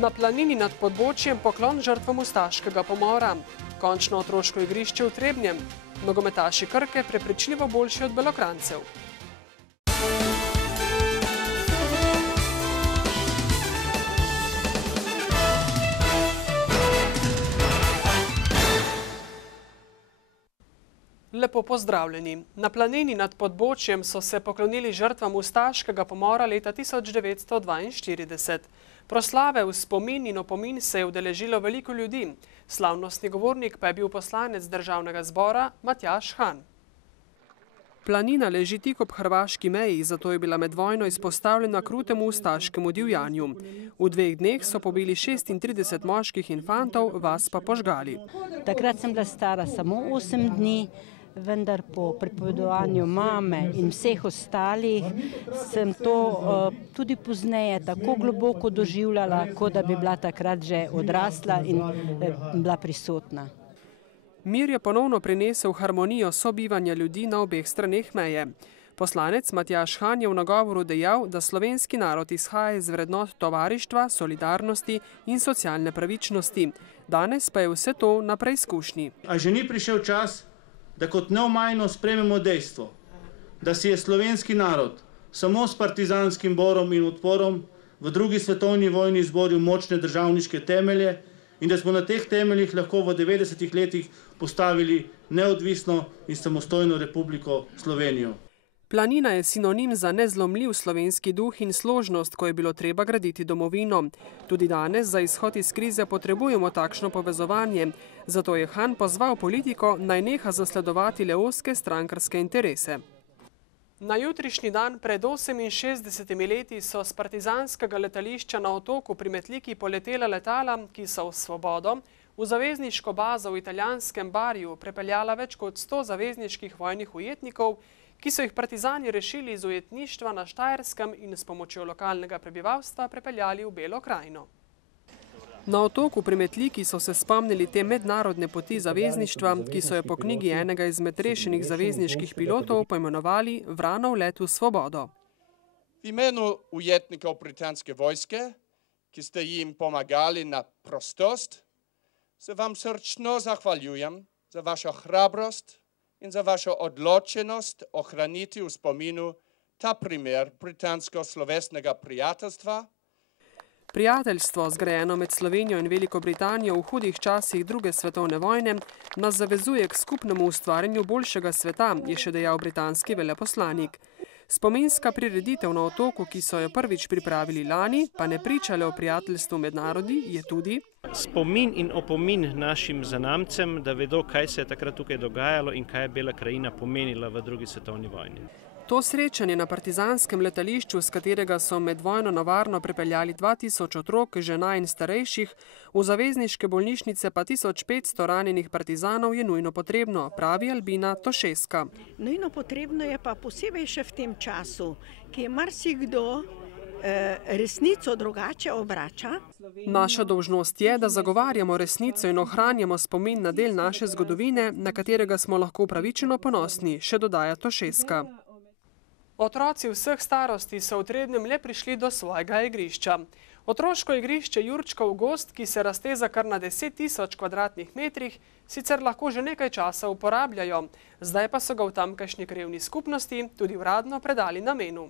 Na planini nad Podbočjem poklon žrtvam ustaškega pomora. Končno otroško igrišče v Trebnjem. Nogometaši Krke prepričljivo boljši od Belokrancev. Lepo pozdravljeni. Na planini nad Podbočjem so se poklonili žrtvam ustaškega pomora leta 1942. Proslave v spomin in opomin se je udeležilo veliko ljudi. Slavnostni govornik pa je bil poslanec Državnega zbora Matjaž Han. Planina leži tik ob hrvaški meji, zato je bila med vojno izpostavljena krutemu ustaškemu divjanju. V 2 dneh so pobili 36 moških in fantov, vas pa požgali. Takrat sem bila stara samo 8 dni, vendar po pripovedovanju mame in vseh ostalih sem to tudi pozneje tako globoko doživljala, kot da bi bila takrat že odrasla in bila prisotna. Mir je ponovno prinesel harmonijo sobivanja ljudi na obeh straneh meje. Poslanec Matjaž Han je v nagovoru dejal, da slovenski narod izhaja iz vrednot tovarištva, solidarnosti in socialne pravičnosti. Danes pa je vse to na preizkušnji. A že ni prišel čas, da kot neomajno sprejmemo dejstvo, da si je slovenski narod samo s partizanskim borom in odporom v 2. svetovni vojni izboril močne državniške temelje in da smo na teh temeljih lahko v 90. letih postavili neodvisno in samostojno Republiko Slovenijo. Planina je sinonim za nezlomljiv slovenski duh in složnost, ko je bilo treba graditi domovino. Tudi danes za izhod iz krize potrebujemo takšno povezovanje, zato je Han pozval politiko, naj neha zasledovati le ozke strankarske interese. Na jutrišnji dan pred 68 leti so z partizanskega letališča na Otoku pri Metliki poletela letala, ki so v svobodo v zavezniško bazo v italijanskem Bariju prepeljala več kot 100 zavezniških vojnih ujetnikov, ki so jih partizani rešili iz ujetništva na Štajerskem in s pomočjo lokalnega prebivalstva prepeljali v Belo krajino. Na Otoku pri Metliki so se spomnili te mednarodne poti zavezništva, ki so jo po knjigi enega izmed rešenih zavezniških pilotov poimenovali Vranov let v svobodo. V imenu ujetnikov britanske vojske, ki ste jim pomagali na prostost, se vam srčno zahvaljujem za vašo hrabrost in za vašo odločenost ohraniti v spominu ta primer britansko-slovesnega prijateljstva. Prijateljstvo, zgrajeno med Slovenijo in Veliko Britanijo v hudih časih 2. svetovne vojne, nas zavezuje k skupnemu ustvarjanju boljšega sveta, je še dejal britanski veleposlanik. Spominska prireditev na Otoku, ki so jo prvič pripravili lani, pa ne pričale o prijateljstvu med narodi, je tudi spomin in opomin našim zanamcem, da vedo, kaj se je takrat tukaj dogajalo in kaj je Bela krajina pomenila v 2. svetovni vojni. To srečanje na partizanskem letališču, s katerega so med vojno na Varno prepeljali 2000 otrok, žena in starejših, v zavezniške bolnišnice pa 1500 ranjenih partizanov je nujno potrebno, pravi Albina Tošeska. Nujno potrebno je pa posebej še v tem času, ki je marsikdo resnico drugače obrača. Naša dolžnost je, da zagovarjamo resnico in ohranjamo spomin na del naše zgodovine, na katerega smo lahko upravičeno ponosni, še dodaja Tošeska. Otroci vseh starosti so v Trebnjem le prišli do svojega igrišča. Otroško igrišče Jurčkov gozd, ki se razteza kar na 10 000 kvadratnih metrih, sicer lahko že nekaj časa uporabljajo. Zdaj pa so ga v tamkajšnji krajevni skupnosti tudi uradno predali namenu.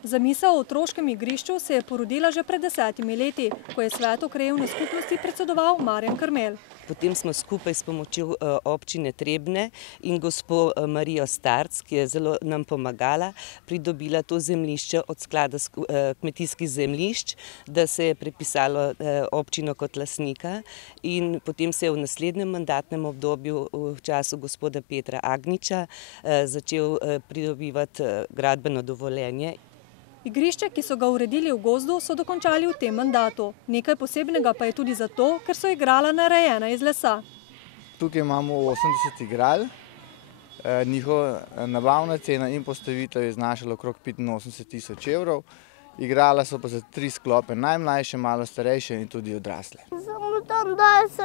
Zamisel o otroškem igrišču se je porodila že pred 10 leti, ko je svetu krajevne skupnosti predsedoval Marjan Karmel. Potem smo skupaj s pomočjo občine Trebnje in gospo Marijo Starc, ki je zelo nam pomagala, pridobila to zemljišče od sklada kmetijskih zemljišč, da se je prepisalo občino kot lastnika in potem se je v naslednjem mandatnem obdobju v času gospoda Petra Agniča začel pridobivati gradbeno dovoljenje. Igrišče, ki so ga uredili v gozdu, so dokončali v tem mandatu. Nekaj posebnega pa je tudi zato, ker so igrala narejena iz lesa. Tukaj imamo 80 igral. Njihova nabavna cena in postavitev je znašala okrog 85 000 evrov. Igrala so pa za 3 sklope, najmlajše, malo starejše in tudi odrasle. Samo tam daj se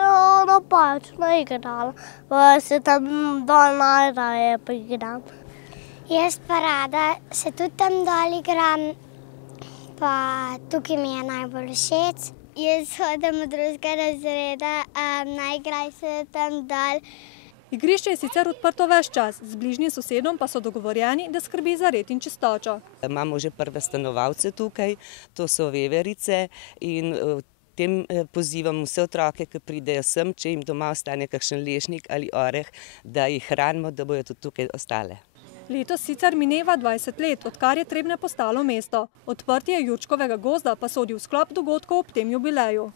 napačno igrala, pa se tam dol najraje pa igram. Jaz pa rada se tudi tam dol igram, pa tukaj mi je najbolj všeč. Jaz hodim od 2. razreda, najgraj se tam dal. Igrišče je sicer odprto ves čas, z bližnjim sosedom pa so dogovorjeni, da skrbi za red in čistočo. Imamo že prve stanovalce tukaj, to so veverice in tem pozivam vse otroke, ki pridejo sem, če jim doma ostane kakšen lešnik ali oreh, da jih hranimo, da bojo tudi tukaj ostale. Letos sicer mineva 20 let, odkar je Trebnje postalo mesto. Odprtje Jurčkovega gozda pa sodi v sklop dogodkov ob tem jubileju.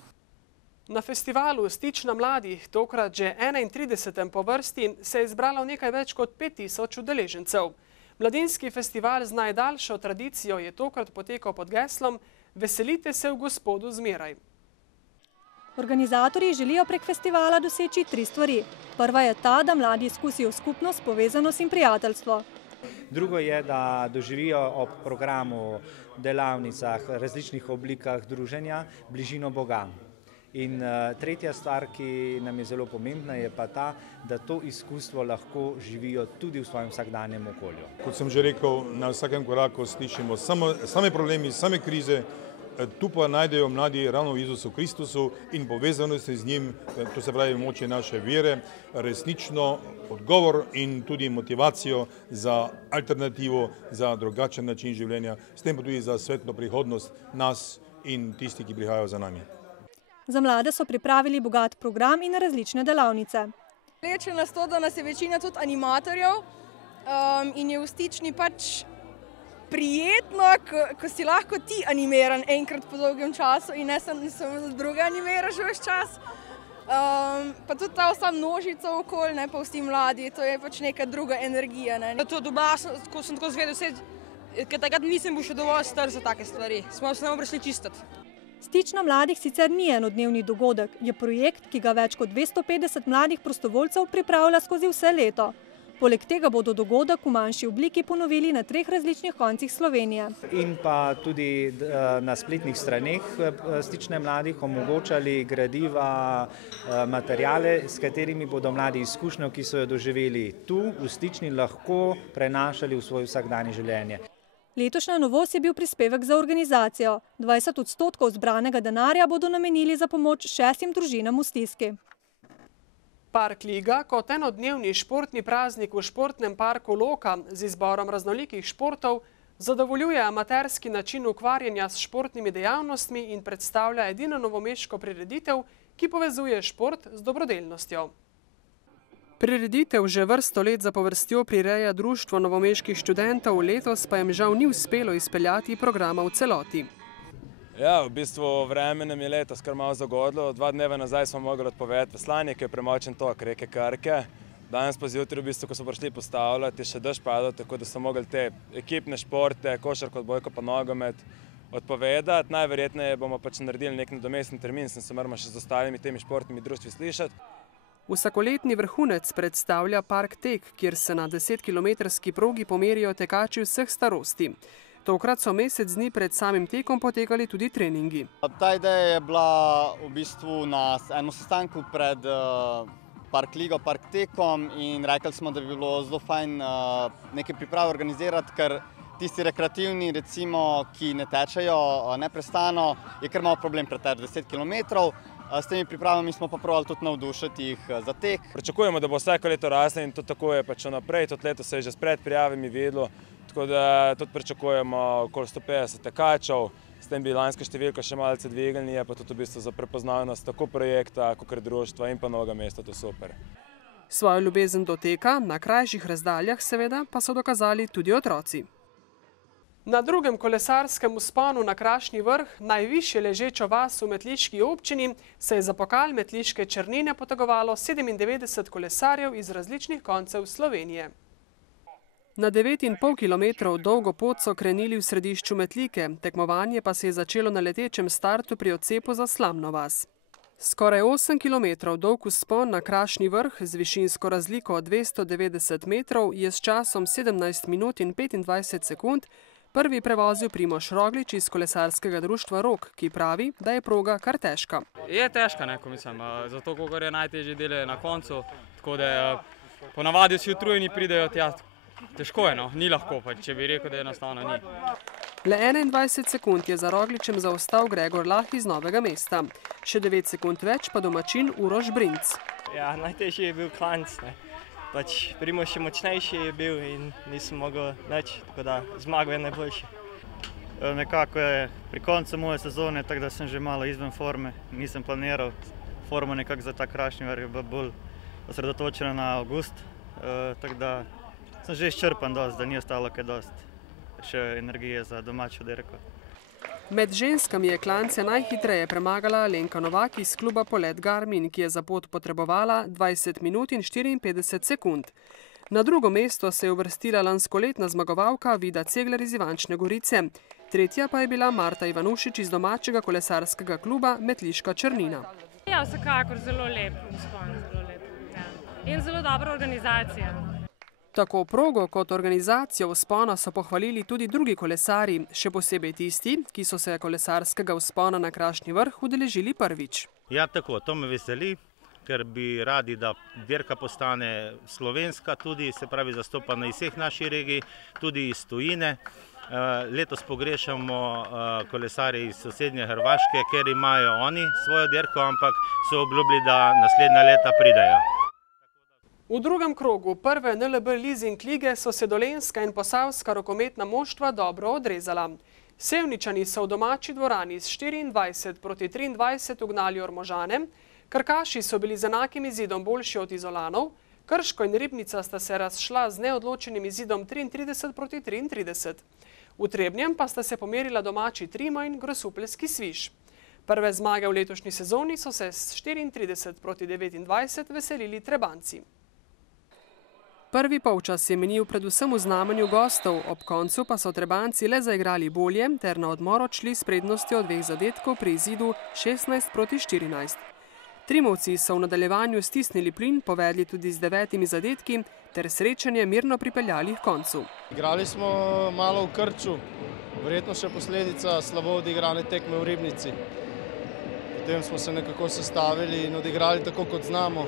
Na festivalu Stična mladih, tokrat že 31. po vrsti, se je izbralo nekaj več kot 5000 udeležencev. Mladinski festival z najdaljšo tradicijo je tokrat potekal pod geslom Veselite se v Gospodu zmeraj. Organizatorji želijo prek festivala doseči 3 stvari. Prva je ta, da mladi izkusijo skupnost, povezanost in prijateljstvo. Drugo je, da doživijo ob programu, delavnicah, različnih oblikah druženja, bližino Boga. In tretja stvar, ki nam je zelo pomembna, je pa ta, da to izkustvo lahko živijo tudi v svojem vsakdanjem okolju. Kot sem že rekel, na vsakem koraku slišimo same problemi, same krize, tu pa najdejo mladi ravno v Jezusu Kristusu in povezanosti z njim, to se pravi moče naše vere, resnično odgovor in tudi motivacijo za alternativo, za drugačen način življenja, s tem pa tudi za svetlo prihodnost nas in tisti, ki prihajajo za nami. Za mlade so pripravili bogat program in različne delavnice. Leče nas to, da nas je večina tudi animatorjev in je v Stični pač prijetno, ko si lahko ti animiran enkrat po dolgem času in ne samo da druge animiraš ves čas. Pa tudi ta vsa množica okoli, ne pa vsi mladi, to je pač neka druga energija. To doma, ko sem tako zvedel, ker takrat nisem bil še dovolj star za take stvari. Smo se nam prišli čistiti. Stična mladih sicer ni enodnevni dogodek, je projekt, ki ga več kot 250 mladih prostovoljcev pripravlja skozi vse leto. Poleg tega bodo dogodek v manjši obliki ponovili na 3 različnih koncih Slovenije. In pa tudi na spletnih straneh Stične mladih omogočali gradiva, materijale, s katerimi bodo mladi izkušnjo, ki so jo doživeli tu v Stični, lahko prenašali v svoje vsakdanje življenje. Letošnja novost je bil prispevek za organizacijo. 20% zbranega denarja bodo namenili za pomoč 6 družinam v stiski. Park Liga kot enodnevni športni praznik v športnem parku Loka z izborom raznolikih športov zadovoljuje amaterski način ukvarjanja s športnimi dejavnostmi in predstavlja edino novomeško prireditev, ki povezuje šport z dobrodelnostjo. Prireditev že vrsto let zapovrstjo prireja Društvo novomeških študentov, letos pa jim žal ni uspelo izpeljati programa v celoti. Ja, v bistvu vreme nam je letos kar malo zagodilo. 2 dneva nazaj smo mogli odpovedati veslanje, ker je premočen tok reke Krke. Danes pa zjutraj, v bistvu, ko so prišli postavljati, je še dež padal, tako da so mogli te ekipne športe, košarko, odbojko pa nogomet odpovedati. Najverjetneje bomo pač naredili nek nadomestni termin, sem se moramo še z ostalimi temi športnimi društvi slišati. Vsakoletni vrhunec predstavlja Park Tek, kjer se na 10-kilometrski progi pomerijo tekači vseh starosti. Tokrat so mesec dni pred samim tekom potekali tudi treningi. Ta ideja je bila v bistvu na enem sestanku pred Park Ligo, Park Tekom in rekli smo, da bi bilo zelo fajn neke priprave organizirati, ker tisti rekreativni, recimo, ki ne tečejo neprestano, je kar malo problem preteči 10 kilometrov. S temi pripravami smo pa probali tudi navdušiti jih za tek. Pričakujemo, da bo vsako leto raslo in to tako je pač naprej. Tudi leto se je že s predprijavami videlo, tako da tudi pričakujemo okoli 150 tekačev. S tem bi lanska številka še malce dvignili, je pa tudi v bistvu za prepoznavnost tako projekta, kot društva in pa Novega mesta, to super. Svojo ljubezen do teka, na krajših razdaljah seveda, pa so dokazali tudi otroci. Na drugem kolesarskem vzponu na Krašni vrh, najvišje ležečo vas v Metliški občini, se je za pokal Metliške Črnine potegovalo 97 kolesarjev iz različnih koncev Slovenije. Na 9,5 km dolgo pot so krenili v središču Metlike, tekmovanje pa se je začelo na letečem startu pri odcepu za Slamno vas. Skoraj 8 km dolg vzpon na Krašni vrh z višinsko razliko 290 metrov je s časom 17 minut in 25 sekund prvi prevozil Primož Roglič iz kolesarskega društva Rog, ki pravi, da je proga kar težka. Je težka, mislim, zato kogar je najtežji del je na koncu, tako da ponavadi vsi utrujeni pridejo tja. Težko je, no, ni lahko, če bi rekel, da enostavno ni. Le 21 sekund je za Rogličem zaostal Gregor Lah iz Novega Mesta. Še 9 sekund več pa domačin Uroš Brinc. Ja, najtežji je bil klanc. Primož še močnejši je bil in nisem mogel nič, tako da zmagal je najboljši. Nekako je pri koncu moje sezone, tako da sem že malo izven forme. Nisem planiral formo nekako za ta krašni vrh, je bila bolj osredotočena na avgust. Tako da sem že izčrpan dost, da ni ostalo kaj dost še energije za domačo dirko. Med ženskami je klance najhitreje premagala Alenka Novak iz kluba Polet Garmin, ki je za pot potrebovala 20 minut in 54 sekund. Na drugo mesto se je uvrstila lanskoletna zmagovalka Vida Cegler iz Ivančne Gorice. Tretja pa je bila Marta Ivanušič iz domačega kolesarskega kluba Metliška Črnina. Ja, vsekakor zelo lep vzpon, zelo lep. Ja. In zelo dobra organizacija. Tako progo kot organizacijo vzpona so pohvalili tudi drugi kolesarji, še posebej tisti, ki so se kolesarskega vzpona na Krašni vrh udeležili prvič. Ja, tako, to me veseli, ker bi radi, da dirka postane slovenska tudi, se pravi zastopana iz vseh naših regij, tudi iz tujine. Letos pogrešamo kolesarje iz sosednje Hrvaške, ker imajo oni svojo dirko, ampak so obljubili, da naslednja leta pridejo. V drugem krogu prve NLB Leasing lige so se dolenjska in posavska rokometna moštva dobro odrezala. Sevničani so v domači dvorani s 24-23 ugnali Ormožane, Krkaši so bili z enakim izidom boljši od Izolanov, Krško in Ribnica sta se razšla z neodločenim izidom 33-33. V Trebnjem pa sta se pomerila domači Trimo in Grosupeljski Sviš. Prve zmage v letošnji sezoni so se s 34-29 veselili Trebanci. Prvi polčas je minil predvsem v znamenju gostov, ob koncu pa so Trebanci le zaigrali bolje ter na odmor odšli s prednostjo 2 zadetkov pri izidu 16-14. Trimovci so v nadaljevanju stisnili plin, povedli tudi z 9 zadetki ter srečanje mirno pripeljali k koncu. Igrali smo malo v krču, verjetno še posledica slabo odigrane tekme v Ribnici. Potem smo se nekako sestavili in odigrali tako, kot znamo.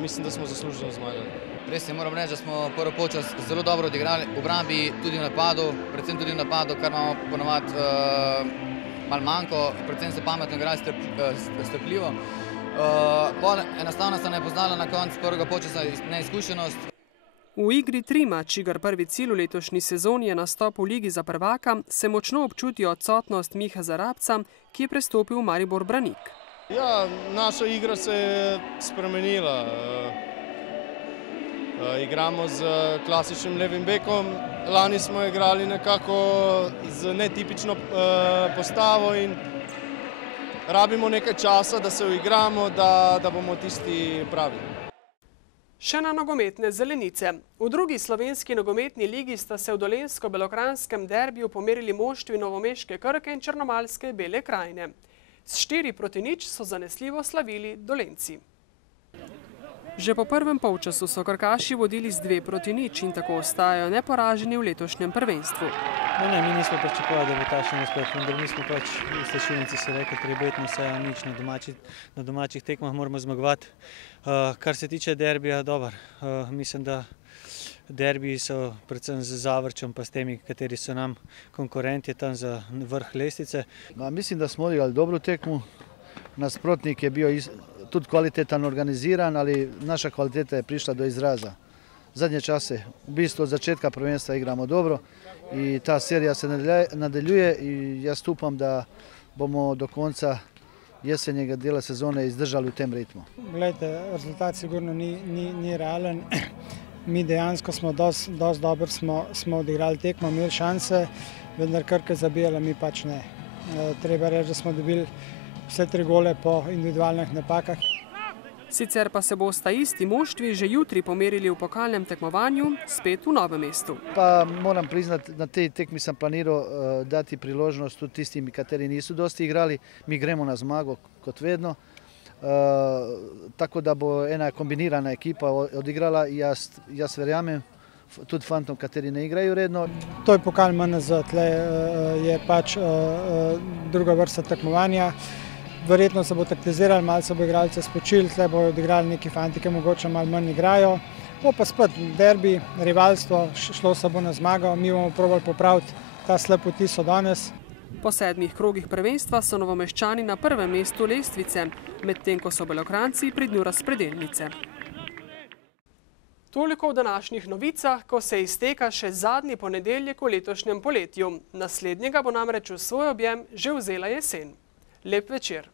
Mislim, da smo zasluženo zmagali. Res je, moram reči, da smo prvi polčas zelo dobro odigrali, v obrambi tudi v napadu, predvsem tudi v napadu, kar imamo ponovadi malo manjko, predvsem se pametno igrali strpljivo. Enostavno se ne poznala na koncu prvega polčasa neizkušenost. V igri Trima, čigar prvi cilj v letošnji sezoni je nastop v ligi za prvaka, se močno občuti odsotnost Miha Zarabca, ki je prestopil v Maribor Branik. Ja, naša igra se je spremenila. Igramo z klasičnim levim bekom. Lani smo igrali nekako z netipično postavo in rabimo nekaj časa, da se uigramo, da bomo tisti pravi. Še na nogometne zelenice. V drugi slovenski nogometni ligi sta se v dolenjsko-belokranjskem derbiju pomerili moštvi novomeške Krke in črnomaljske Bele krajine. S 4-0 so zanesljivo slavili Dolenjci. Že po prvem polčasu so Krkaši vodili z 2-0 in tako ostajajo neporaženi v letošnjem prvenstvu. Mi nismo pričakovali, da bo takšen uspeh, vendar mi smo pač v Stečilnici se rekli, trebetno vse nič na domačih tekmah moramo zmagovati. Kar se tiče derbija, dober. Mislim, da derbiji so predvsem z Zavrčem pa s temi, kateri so nam konkurenti tam za vrh lestvice. Mislim, da smo odigrali dobro tekmo. Nasprotnik je bil tudi kvalitetan organiziran, ali naša kvaliteta je prišla do izraza. Zadnje čase, v bistvu od začetka prvenstva igramo dobro in ta serija se nadaljuje in jaz upam, da bomo do konca jesenjega dela sezone izdržali v tem ritmu. Glejte, rezultat sigurno ni realen. Mi dejansko smo dosti dobro smo odigrali tekmo, imeli šanse, vendar Krke zabijala, mi pač ne. Treba reči, da smo dobili vse 3 gole po individualnih napakah. Sicer pa se bosta isti moštvi že jutri pomerili v pokalnem tekmovanju, spet v Novem mestu. Pa moram priznati, na tej tekmi sem planiral dati priložnost tudi tistim, kateri niso dosti igrali. Mi gremo na zmago, kot vedno. Tako da bo ena kombinirana ekipa odigrala, jaz verjamem, tudi fantom, kateri ne igrajo redno. To je pokal MNZ, tle je pač druga vrsta tekmovanja. Verjetno se bo taktizirali, malo se bo igralce spočili, tle bo odigrali neki fanti, ki mogoče malo manj igrajo. Bo pa spet derbi, rivalstvo, šlo se bo na zmago, mi bomo probali popraviti ta slab vtis so danes. Po 7 krogih prvenstva so Novomeščani na prvem mestu lestvice, medtem ko so Belokranci pri dnu razpredelnice. Toliko v današnjih novicah, ko se izteka še zadnji ponedeljek v letošnjem poletju. Naslednjega bo namreč v svoj objem že vzela jesen. Lep večer.